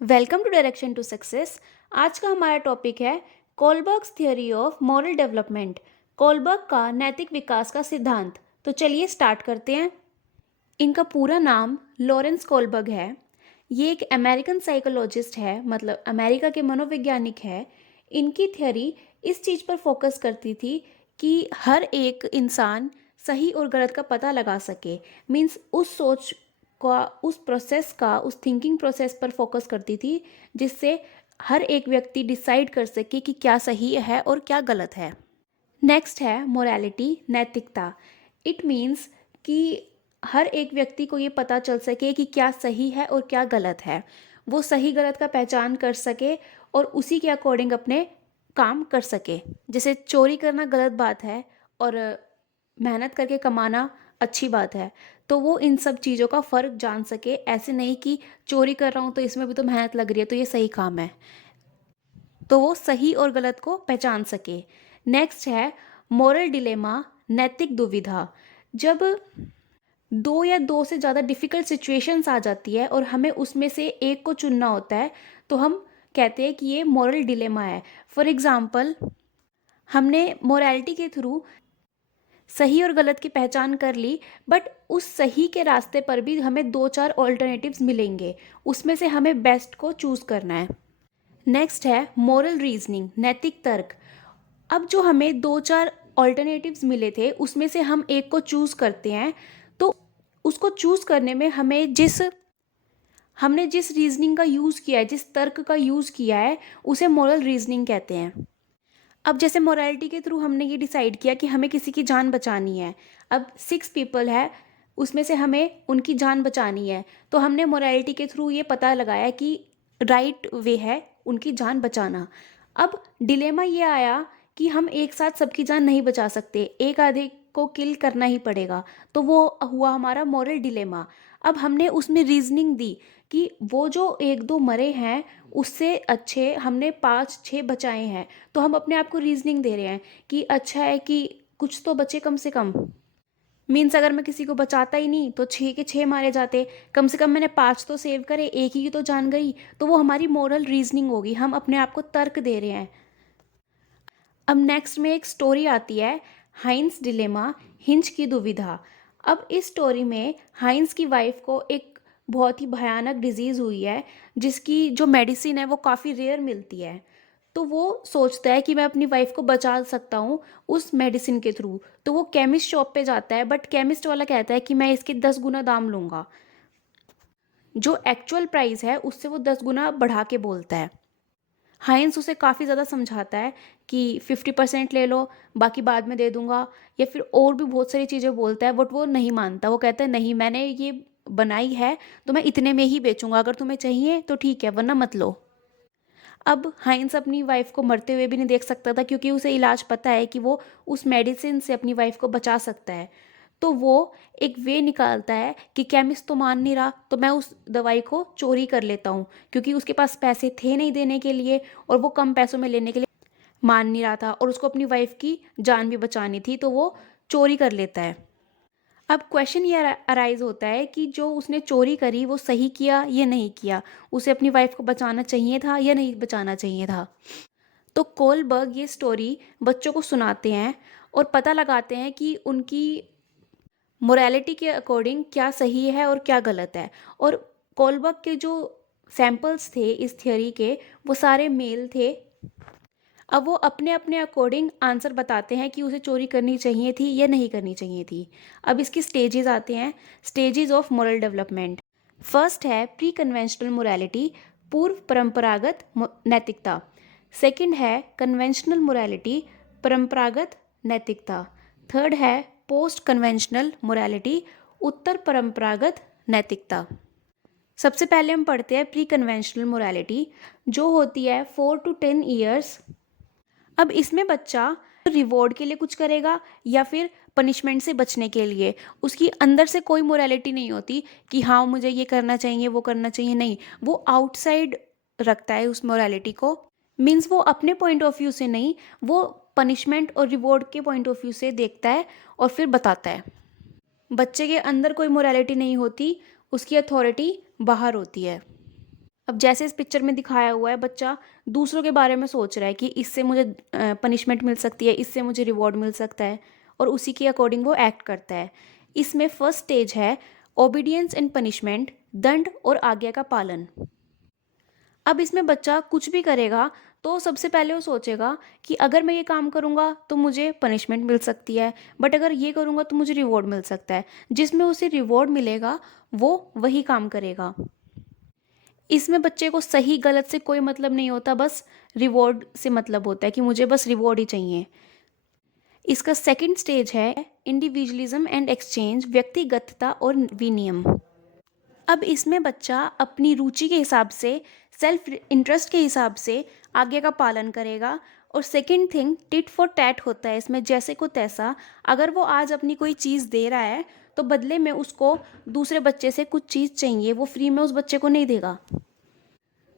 Welcome to direction to success. आज का हमारा टॉपिक है Kohlberg's theory of moral development. Kohlberg का नैतिक विकास का सिद्धांत। तो चलिए स्टार्ट करते हैं। इनका पूरा नाम लॉरेंस कोलबर्ग है। ये एक अमेरिकन साइकोलॉजिस्ट है, मतलब अमेरिका के मनोवैज्ञानिक है। इनकी थियोरी इस चीज़ पर फोकस करती थी कि हर एक इंसान सही और गलत का पता लगा सके। मीन्स उस सोच का, उस प्रोसेस का, उस थिंकिंग प्रोसेस पर फोकस करती थी जिससे हर एक व्यक्ति डिसाइड कर सके कि क्या सही है और क्या गलत है। नेक्स्ट है मोरालिटी, नैतिकता। इट मीन्स कि हर एक व्यक्ति को ये पता चल सके कि क्या सही है और क्या गलत है। वो सही गलत का पहचान कर सके और उसी के अकॉर्डिंग अपने काम कर सके। जैसे चोरी करना गलत बात है और मेहनत करके कमाना अच्छी बात है, तो वो इन सब चीज़ों का फ़र्क जान सके। ऐसे नहीं कि चोरी कर रहा हूँ तो इसमें भी तो मेहनत लग रही है तो ये सही काम है, तो वो सही और गलत को पहचान सके। नेक्स्ट है मोरल डिलेमा, नैतिक दुविधा। जब दो या दो से ज़्यादा डिफ़िकल्ट सिचुएशंस आ जाती है और हमें उसमें से एक को चुनना होता है, तो हम कहते हैं कि ये मोरल डिलेमा है। फॉर एग्ज़ाम्पल, हमने मोरालिटी के थ्रू सही और गलत की पहचान कर ली, बट उस सही के रास्ते पर भी हमें दो चार ऑल्टरनेटिव्स मिलेंगे, उसमें से हमें बेस्ट को चूज़ करना है। नेक्स्ट है मोरल रीजनिंग, नैतिक तर्क। अब जो हमें दो चार ऑल्टरनेटिव्स मिले थे उसमें से हम एक को चूज़ करते हैं, तो उसको चूज़ करने में हमने जिस रीजनिंग का यूज़ किया है, जिस तर्क का यूज़ किया है, उसे मोरल रीजनिंग कहते हैं। अब जैसे मोरालिटी के थ्रू हमने ये डिसाइड किया कि हमें किसी की जान बचानी है। अब 6 पीपल है, उसमें से हमें उनकी जान बचानी है, तो हमने मोरालिटी के थ्रू ये पता लगाया कि राइट वे है उनकी जान बचाना। अब डिलेमा ये आया कि हम एक साथ सबकी जान नहीं बचा सकते, एक आधे को किल करना ही पड़ेगा, तो वो हुआ हमारा मॉरल डिलेमा। अब हमने उसमें रीजनिंग दी कि वो जो एक दो मरे हैं उससे अच्छे हमने 5-6 बचाए हैं, तो हम अपने आप को रीजनिंग दे रहे हैं कि अच्छा है कि कुछ तो बचे कम से कम। मीन्स अगर मैं किसी को बचाता ही नहीं तो 6 के 6 मारे जाते, कम से कम मैंने 5 तो सेव करे, एक ही की तो जान गई, तो वो हमारी मोरल रीजनिंग होगी, हम अपने आप को तर्क दे रहे हैं। अब नेक्स्ट में एक स्टोरी आती है, हाइंस डिलेमा, हिंच की दुविधा। अब इस स्टोरी में हाइंस की वाइफ को एक बहुत ही भयानक डिजीज़ हुई है जिसकी जो मेडिसिन है वो काफ़ी रेयर मिलती है। तो वो सोचता है कि मैं अपनी वाइफ को बचा सकता हूँ उस मेडिसिन के थ्रू, तो वो केमिस्ट शॉप पे जाता है, बट केमिस्ट वाला कहता है कि मैं इसके 10 गुना दाम लूँगा। जो एक्चुअल प्राइस है उससे वो 10 गुना बढ़ा के बोलता है। हाइंस उसे काफ़ी ज़्यादा समझाता है कि 50% ले लो, बाकी बाद में दे दूंगा, या फिर और भी बहुत सारी चीज़ें बोलता है, बट वो नहीं मानता। वो कहता है नहीं, मैंने ये बनाई है तो मैं इतने में ही बेचूंगा, अगर तुम्हें चाहिए तो ठीक है वरना मत लो। अब हाइंस अपनी वाइफ को मरते हुए भी नहीं देख सकता था क्योंकि उसे इलाज पता है कि वो उस मेडिसिन से अपनी वाइफ को बचा सकता है। तो वो एक वे निकालता है कि केमिस्ट तो मान नहीं रहा, तो मैं उस दवाई को चोरी कर लेता हूँ, क्योंकि उसके पास पैसे थे नहीं देने के लिए और वो कम पैसों में लेने के लिए मान नहीं रहा था, और उसको अपनी वाइफ की जान भी बचानी थी, तो वो चोरी कर लेता है। अब क्वेश्चन ये अराइज होता है कि जो उसने चोरी करी वो सही किया या नहीं किया, उसे अपनी वाइफ को बचाना चाहिए था या नहीं बचाना चाहिए था। तो कोलबर्ग ये स्टोरी बच्चों को सुनाते हैं और पता लगाते हैं कि उनकी मोरालिटी के अकॉर्डिंग क्या सही है और क्या गलत है। और कोलबर्ग के जो सैंपल्स थे इस थियोरी के, वो सारे मेल थे। अब वो अपने अपने अकॉर्डिंग आंसर बताते हैं कि उसे चोरी करनी चाहिए थी या नहीं करनी चाहिए थी। अब इसकी स्टेजेस आते हैं, stages of moral development. First है प्री कन्वेंशनल मोरालिटी, पूर्व परंपरागत नैतिकता। सेकंड है कन्वेंशनल मोरालिटी, परंपरागत नैतिकता। थर्ड है पोस्ट कन्वेंशनल मोरालिटी, उत्तर परंपरागत नैतिकता। सबसे पहले हम पढ़ते हैं प्री कन्वेंशनल मोरालिटी, जो होती है 4 to 10 ईयर्स। अब इसमें बच्चा रिवॉर्ड के लिए कुछ करेगा या फिर पनिशमेंट से बचने के लिए। उसकी अंदर से कोई मोरालिटी नहीं होती कि हाँ मुझे ये करना चाहिए वो करना चाहिए, नहीं, वो आउटसाइड रखता है उस मोरालिटी को। मीन्स वो अपने पॉइंट ऑफ व्यू से नहीं, वो पनिशमेंट और रिवॉर्ड के पॉइंट ऑफ व्यू से देखता है और फिर बताता है। बच्चे के अंदर कोई मोरालिटी नहीं होती, उसकी अथॉरिटी बाहर होती है। अब जैसे इस पिक्चर में दिखाया हुआ है, बच्चा दूसरों के बारे में सोच रहा है कि इससे मुझे पनिशमेंट मिल सकती है, इससे मुझे रिवॉर्ड मिल सकता है, और उसी के अकॉर्डिंग वो एक्ट करता है। इसमें फर्स्ट स्टेज है ओबीडियंस एंड पनिशमेंट, दंड और आज्ञा का पालन। अब इसमें बच्चा कुछ भी करेगा तो सबसे पहले वो सोचेगा कि अगर मैं ये काम करूँगा तो मुझे पनिशमेंट मिल सकती है, बट अगर ये करूँगा तो मुझे रिवॉर्ड मिल सकता है। जिसमें उसे रिवॉर्ड मिलेगा वो वही काम करेगा। इसमें बच्चे को सही गलत से कोई मतलब नहीं होता, बस रिवॉर्ड से मतलब होता है कि मुझे बस रिवॉर्ड ही चाहिए। इसका सेकंड स्टेज है इंडिविजुअलिज्म एंड एक्सचेंज, व्यक्तिगतता और विनियम। अब इसमें बच्चा अपनी रुचि के हिसाब से, सेल्फ इंटरेस्ट के हिसाब से आगे का पालन करेगा। और second thing tit for tat होता है इसमें, जैसे को तैसा। अगर वो आज अपनी कोई चीज़ दे रहा है तो बदले में उसको दूसरे बच्चे से कुछ चीज़ चाहिए, वो फ्री में उस बच्चे को नहीं देगा।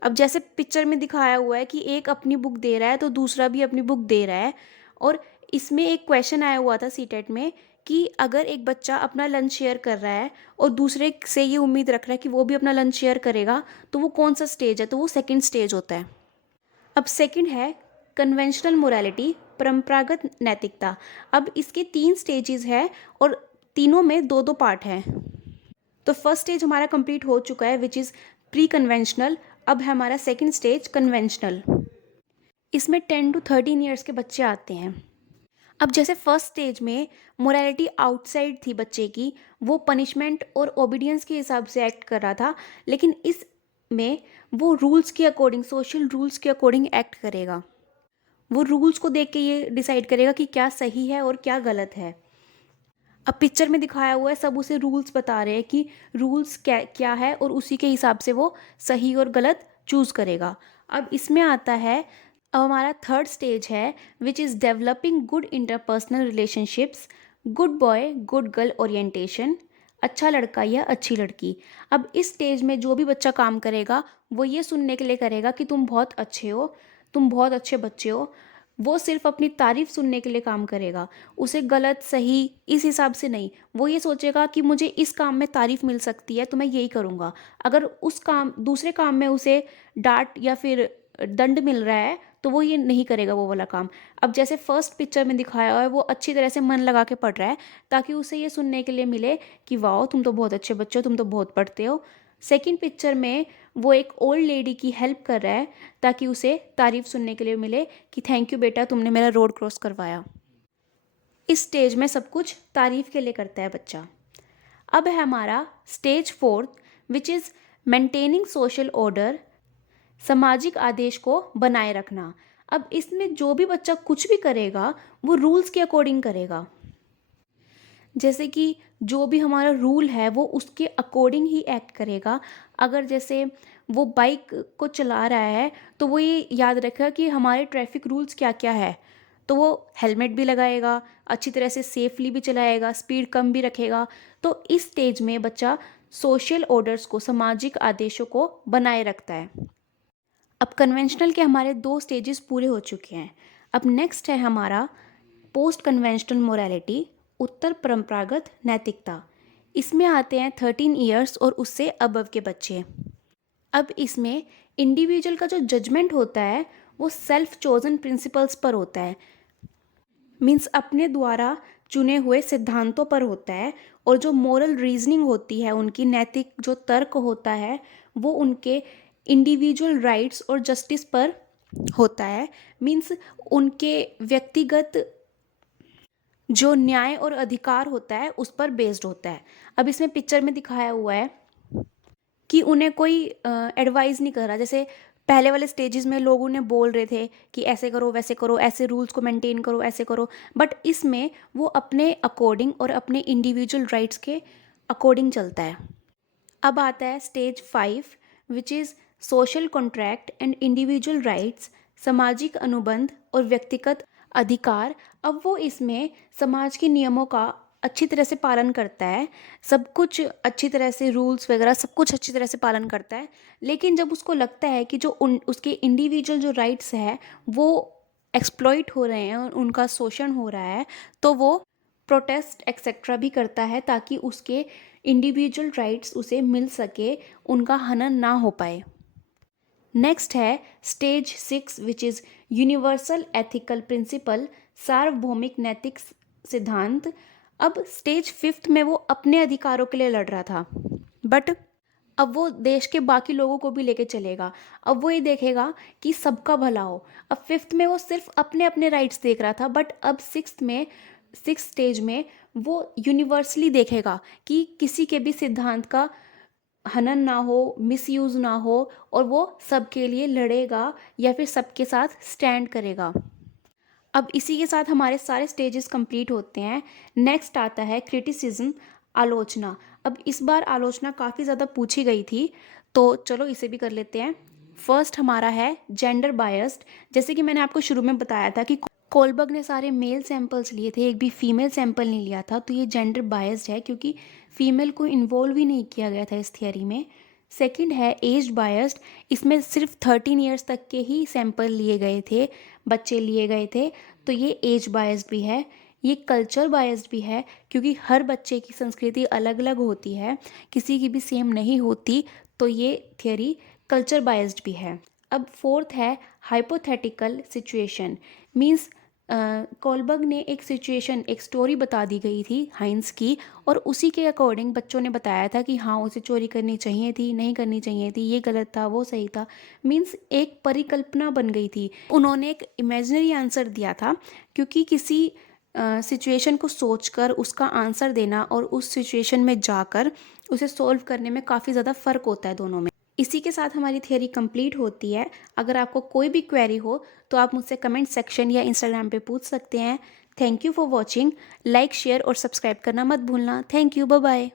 अब जैसे पिक्चर में दिखाया हुआ है कि एक अपनी बुक दे रहा है तो दूसरा भी अपनी बुक दे रहा है। और इसमें एक क्वेश्चन आया हुआ था सीटेट में कि अगर एक बच्चा अपना लंच शेयर कर रहा है और दूसरे से ये उम्मीद रख रहा है कि वो भी अपना लंच शेयर करेगा, तो वो कौन सा स्टेज है? तो वो सेकंड स्टेज होता है। अब सेकंड है कन्वेंशनल मोरालिटी, परंपरागत नैतिकता। अब इसके 3 स्टेजेस हैं और तीनों में 2-2 पार्ट हैं। तो फर्स्ट स्टेज हमारा कंप्लीट हो चुका है विच इज़ प्री कन्वेंशनल। अब है हमारा सेकंड स्टेज कन्वेंशनल। इसमें 10 टू 13 ईयर्स के बच्चे आते हैं। अब जैसे फर्स्ट स्टेज में मोरालिटी आउटसाइड थी बच्चे की, वो पनिशमेंट और ओबीडियंस के हिसाब से एक्ट कर रहा था, लेकिन इस में वो रूल्स के अकॉर्डिंग, सोशल रूल्स के अकॉर्डिंग एक्ट करेगा। वो रूल्स को देख के ये डिसाइड करेगा कि क्या सही है और क्या गलत है। अब पिक्चर में दिखाया हुआ है, सब उसे रूल्स बता रहे हैं कि रूल्स क्या क्या है, और उसी के हिसाब से वो सही और गलत चूज़ करेगा। अब इसमें आता है, अब हमारा थर्ड स्टेज है which is developing good interpersonal relationships, good boy good girl orientation, अच्छा लड़का या अच्छी लड़की। अब इस स्टेज में जो भी बच्चा काम करेगा वो ये सुनने के लिए करेगा कि तुम बहुत अच्छे हो, तुम बहुत अच्छे बच्चे हो। वो सिर्फ अपनी तारीफ सुनने के लिए काम करेगा, उसे गलत सही इस हिसाब से नहीं। वो ये सोचेगा कि मुझे इस काम में तारीफ मिल सकती है तो मैं यही करूँगा। अगर उस काम, दूसरे काम में उसे डांट या फिर दंड मिल रहा है तो वो ये नहीं करेगा वो वाला काम। अब जैसे फर्स्ट पिक्चर में दिखाया हुआ है, वो अच्छी तरह से मन लगा के पढ़ रहा है ताकि उसे ये सुनने के लिए मिले कि वाह तुम तो बहुत अच्छे बच्चे हो, तुम तो बहुत पढ़ते हो। सेकंड पिक्चर में वो एक ओल्ड लेडी की हेल्प कर रहा है ताकि उसे तारीफ सुनने के लिए मिले कि थैंक यू बेटा, तुमने मेरा रोड क्रॉस करवाया। इस स्टेज में सब कुछ तारीफ के लिए करता है बच्चा। अब है हमारा stage fourth which is maintaining social order, सामाजिक आदेश को बनाए रखना। अब इसमें जो भी बच्चा कुछ भी करेगा वो रूल्स के अकॉर्डिंग करेगा। जैसे कि जो भी हमारा रूल है वो उसके अकॉर्डिंग ही एक्ट करेगा। अगर जैसे वो बाइक को चला रहा है तो वो ये याद रखेगा कि हमारे ट्रैफिक रूल्स क्या क्या है, तो वो हेलमेट भी लगाएगा, अच्छी तरह से सेफली भी चलाएगा, स्पीड कम भी रखेगा। तो इस स्टेज में बच्चा सोशल ऑर्डर्स को, सामाजिक आदेशों को बनाए रखता है। अब कन्वेंशनल के हमारे 2 स्टेजेस पूरे हो चुके हैं। अब नेक्स्ट है हमारा पोस्ट कन्वेंशनल मोरालिटी, उत्तर परंपरागत नैतिकता। इसमें आते हैं 13 ईयर्स और उससे अबव के बच्चे। अब इसमें इंडिविजुअल का जो जजमेंट होता है वो सेल्फ चोजन प्रिंसिपल्स पर होता है, मीन्स अपने द्वारा चुने हुए सिद्धांतों पर होता है। और जो मोरल रीजनिंग होती है, उनकी नैतिक जो तर्क होता है, वो उनके इंडिविजुअल राइट्स और जस्टिस पर होता है, मीन्स उनके व्यक्तिगत जो न्याय और अधिकार होता है उस पर बेस्ड होता है। अब इसमें पिक्चर में दिखाया हुआ है कि उन्हें कोई एडवाइस नहीं कर रहा। जैसे पहले वाले स्टेजेस में लोग उन्हें बोल रहे थे कि ऐसे करो वैसे करो, ऐसे रूल्स को मेंटेन करो, ऐसे करो, बट इसमें वो अपने अकॉर्डिंग और अपने इंडिविजुअल राइट्स के अकॉर्डिंग चलता है। अब आता है stage 5 which is social contract and individual rights, सामाजिक अनुबंध और व्यक्तिगत अधिकार। अब वो इसमें समाज के नियमों का अच्छी तरह से पालन करता है, सब कुछ अच्छी तरह से, रूल्स वगैरह सब कुछ अच्छी तरह से पालन करता है। लेकिन जब उसको लगता है कि जो उसके इंडिविजुअल जो राइट्स है वो एक्सप्लॉइट हो रहे हैं और उनका शोषण हो रहा है, तो वो प्रोटेस्ट एक्सेट्रा भी करता है ताकि उसके इंडिविजुअल राइट्स उसे मिल सके, उनका हनन ना हो पाए। नेक्स्ट है stage 6 which is universal ethical principle, सार्वभौमिक नैतिक सिद्धांत। अब स्टेज 5 में वो अपने अधिकारों के लिए लड़ रहा था, बट अब वो देश के बाकी लोगों को भी लेके चलेगा। अब वो ये देखेगा कि सबका भला हो। अब 5th में वो सिर्फ अपने अपने राइट्स देख रहा था, बट अब 6th स्टेज में वो यूनिवर्सली देखेगा कि किसी के भी सिद्धांत का हनन ना हो, मिसयूज़ ना हो, और वो सबके लिए लड़ेगा या फिर सबके साथ स्टैंड करेगा। अब इसी के साथ हमारे सारे स्टेजेस कंप्लीट होते हैं। नेक्स्ट आता है क्रिटिसिज्म, आलोचना। अब इस बार आलोचना काफ़ी ज़्यादा पूछी गई थी, तो चलो इसे भी कर लेते हैं। फर्स्ट हमारा है जेंडर बायस्ड। जैसे कि मैंने आपको शुरू में बताया था कि कोलबर्ग ने सारे मेल सैंपल्स लिए थे, एक भी फीमेल सैंपल नहीं लिया था, तो ये जेंडर बायस्ड है क्योंकि फीमेल को इन्वॉल्व ही नहीं किया गया था इस थियरी में। सेकंड है एज बायस्ड। इसमें सिर्फ 13 ईयर्स तक के ही सैंपल लिए गए थे, बच्चे लिए गए थे, तो ये एज बायस्ड भी है। ये कल्चर बायस्ड भी है क्योंकि हर बच्चे की संस्कृति अलग अलग होती है, किसी की भी सेम नहीं होती, तो ये थियरी कल्चर बायस्ड भी है। अब फोर्थ है हाइपोथेटिकल सिचुएशन। मीन्स कोलबर्ग ने एक सिचुएशन, एक स्टोरी बता दी गई थी हाइंस की, और उसी के अकॉर्डिंग बच्चों ने बताया था कि हाँ उसे चोरी करनी चाहिए थी, नहीं करनी चाहिए थी, ये गलत था, वो सही था। मीन्स एक परिकल्पना बन गई थी, उन्होंने एक इमेजिनरी आंसर दिया था, क्योंकि किसी सिचुएशन को सोचकर उसका आंसर देना और उस सिचुएशन में जाकर उसे सॉल्व करने में काफ़ी ज़्यादा फ़र्क होता है दोनों में। इसी के साथ हमारी थियरी कंप्लीट होती है। अगर आपको कोई भी क्वेरी हो तो आप मुझसे कमेंट सेक्शन या इंस्टाग्राम पे पूछ सकते हैं। Thank you for watching. Like, share और सब्सक्राइब करना मत भूलना। Thank you, bye bye.